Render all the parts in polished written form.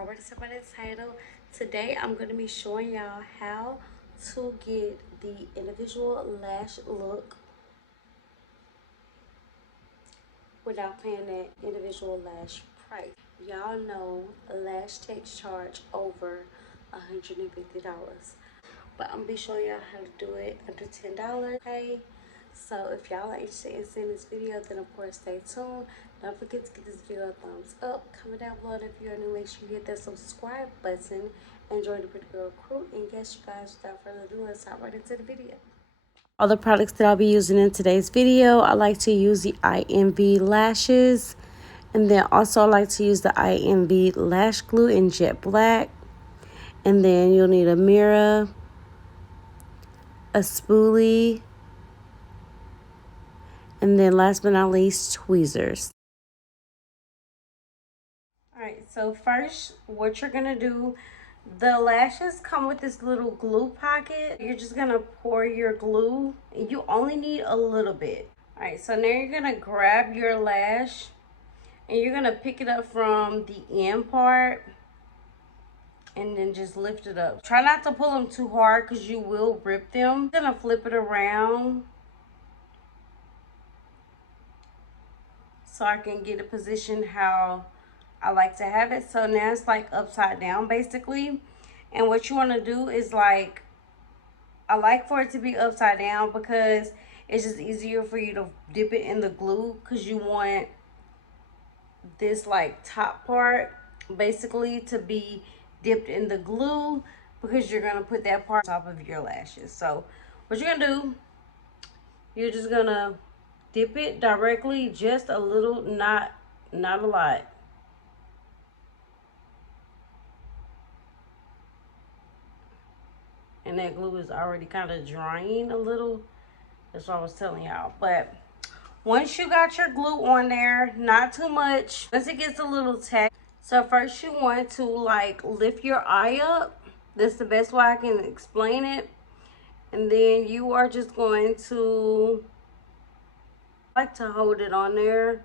already said by the title, today I'm going to be showing y'all how to get the individual lash look without paying that individual lash price. Y'all know lash techs charge over $150. But I'm going to be showing y'all how to do it under $10. Okay? So if y'all are interested in seeing this video, then of course stay tuned. Don't forget to give this video a thumbs up. Comment down below if you're new, make sure you hit that subscribe button and join the Pretty Girl crew. And yes, you guys, without further ado, let's hop right into the video. All the products that I'll be using in today's video, I like to use the IMV lashes. And then also I like to use the IMV lash glue in jet black. And then you'll need a mirror, a spoolie, and then last but not least, tweezers. Alright, so first what you're gonna do, the lashes come with this little glue pocket. You're just gonna pour your glue, and you only need a little bit. Alright, so now you're gonna grab your lash and you're gonna pick it up from the end part and then just lift it up. Try not to pull them too hard because you will rip them. I'm gonna flip it around so I can get it positioned how I like to have it. So now it's like upside down basically. And what you want to do is like, I like for it to be upside down because it's just easier for you to dip it in the glue, because you want this like top part basically to be dipped in the glue, because you're going to put that part on top of your lashes. So what you're going to do, you're just going to dip it directly, just a little, not a lot. And that glue is already kind of drying a little. That's what I was telling y'all. But once you got your glue on there, not too much, once it gets a little tacky. So first you want to like lift your eye up. That's the best way I can explain it. And then you are just going to like to hold it on there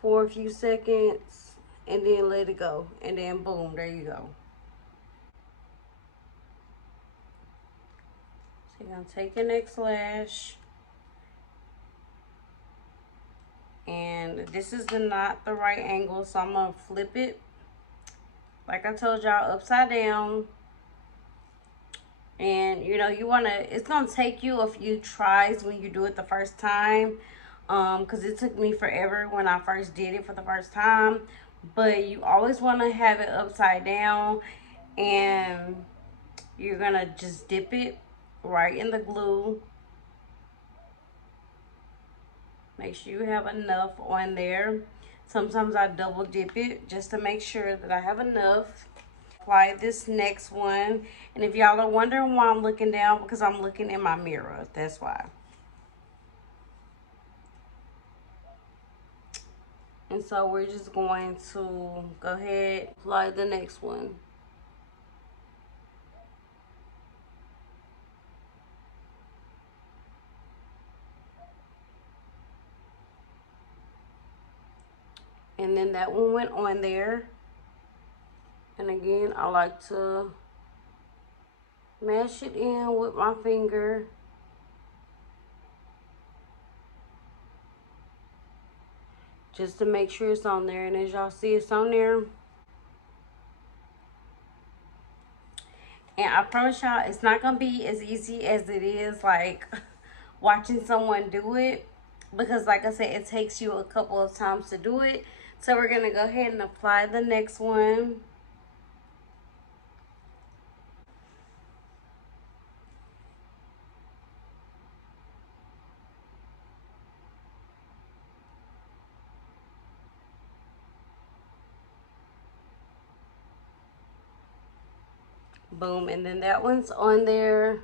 for a few seconds and then let it go. And then boom, there you go. So you're going to take your next lash. And this is not the right angle, so I'm going to flip it. Like I told y'all, upside down. And you know, you want to, it's going to take you a few tries when you do it the first time. Because it took me forever when I first did it for the first time. But you always want to have it upside down. And you're going to just dip it right in the glue. Make sure you have enough on there. Sometimes I double dip it just to make sure that I have enough. Apply this next one. And if y'all are wondering why I'm looking down, because I'm looking in my mirror. That's why. And so we're just going to go ahead, apply the next one. And then that one went on there. And again, I like to mash it in with my finger. Just to make sure it's on there. And as y'all see, it's on there. And I promise y'all, it's not going to be as easy as it is like watching someone do it. Because like I said, it takes you a couple of times to do it. So we're going to go ahead and apply the next one. Boom. And then that one's on there.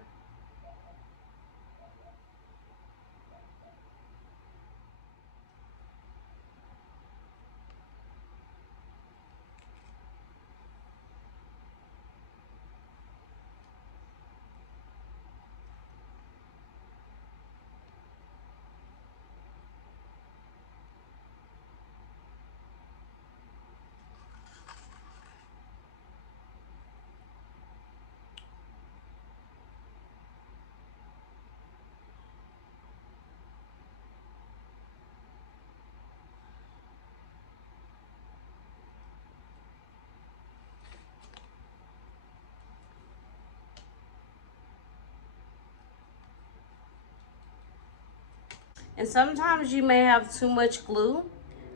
And sometimes you may have too much glue.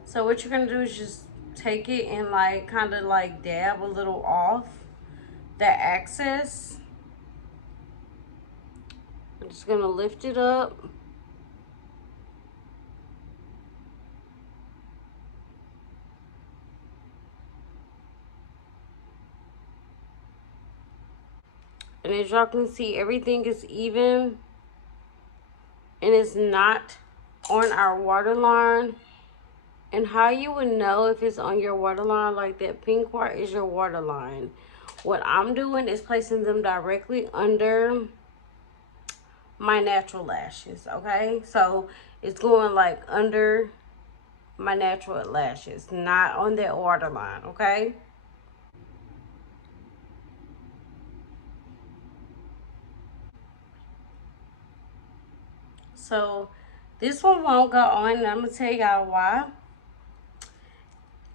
So what you're gonna do is just take it and like kind of like dab a little off that excess. I'm just gonna lift it up. And as y'all can see, everything is even and it's not on our waterline. And how you would know if it's on your waterline, like that pink part is your waterline. What I'm doing is placing them directly under my natural lashes, okay? So it's going like under my natural lashes, not on that waterline, okay? So this one won't go on, and I'm gonna tell y'all why.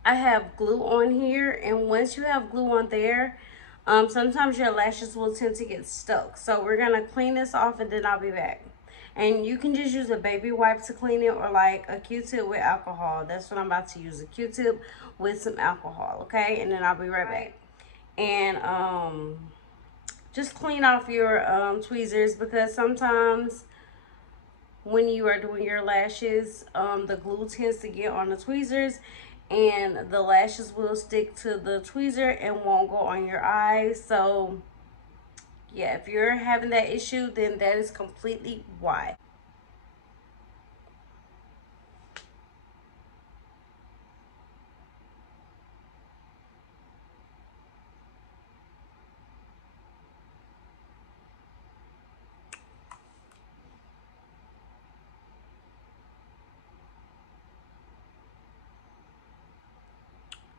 I have glue on here, and once you have glue on there, sometimes your lashes will tend to get stuck. So we're gonna clean this off, and then I'll be back. And you can just use a baby wipe to clean it, or like a Q-tip with alcohol. That's what I'm about to use, a Q-tip with some alcohol, okay? And then I'll be right back. And just clean off your tweezers, because sometimes when you are doing your lashes, the glue tends to get on the tweezers, and the lashes will stick to the tweezer and won't go on your eyes. So yeah, if you're having that issue, then that is completely why.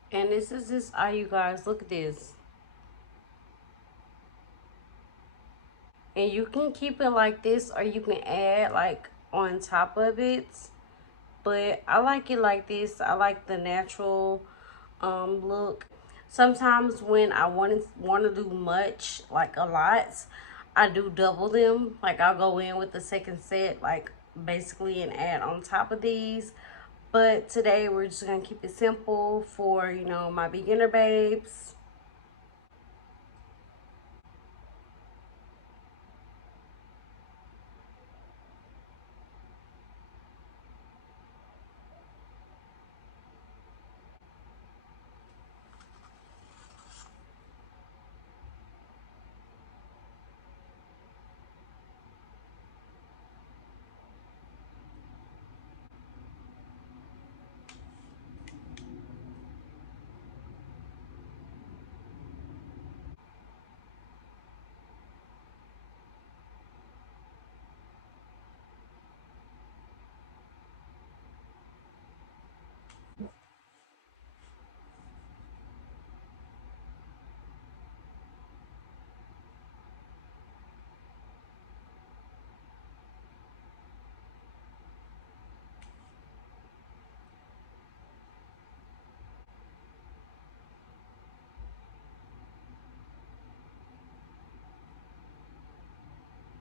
And this is this eye, you guys. Look at this. And you can keep it like this, or you can add like on top of it. But I like it like this. I like the natural look. Sometimes when I want to do much, like a lot, I do double them. Like I'll go in with the second set, like basically, and add on top of these. But today we're just gonna keep it simple for, you know, my beginner babes.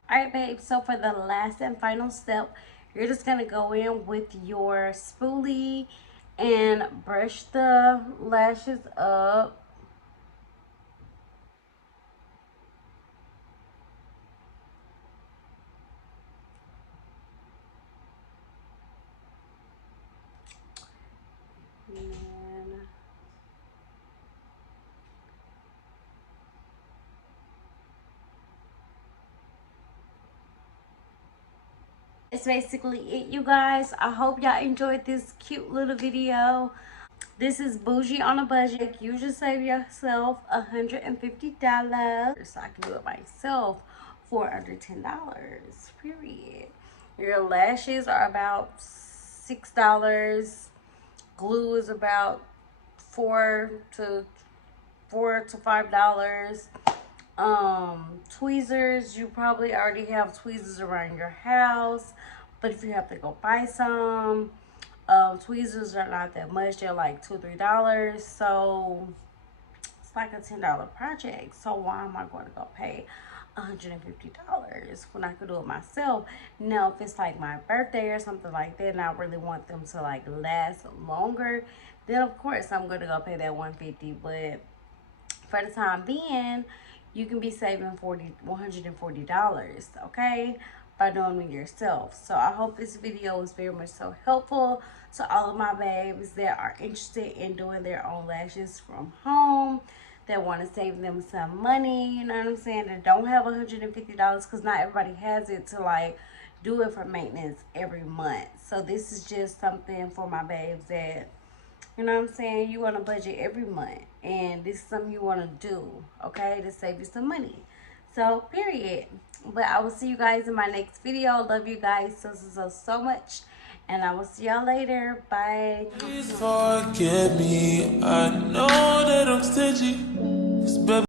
All right, babe. So for the last and final step, you're just gonna go in with your spoolie and brush the lashes up. And it's basically it, you guys. I hope y'all enjoyed this cute little video. This is bougie on a budget. You just save yourself $150. I can do it myself for under $10. Period. Your lashes are about $6. Glue is about four to $5. Tweezers, you probably already have tweezers around your house, but if you have to go buy some, tweezers are not that much. They're like $2-3, so it's like a $10 project. So why am I going to go pay $150 when I could do it myself. Now, if it's like my birthday or something like that, and I really want them to like last longer, then of course I'm gonna go pay that $150. But for the time being, you can be saving $140, okay, by doing it yourself. So I hope this video was very much so helpful to all of my babes that are interested in doing their own lashes from home, that want to save them some money, you know what I'm saying, that don't have $150, because not everybody has it to like do it for maintenance every month. So this is just something for my babes that, you know what I'm saying, you want to budget every month, and this is something you want to do, okay, to save you some money. So period. But I will see you guys in my next video. Love you guys so much, and I will see y'all later. Bye. Please forgive me. I know that I'm stingy.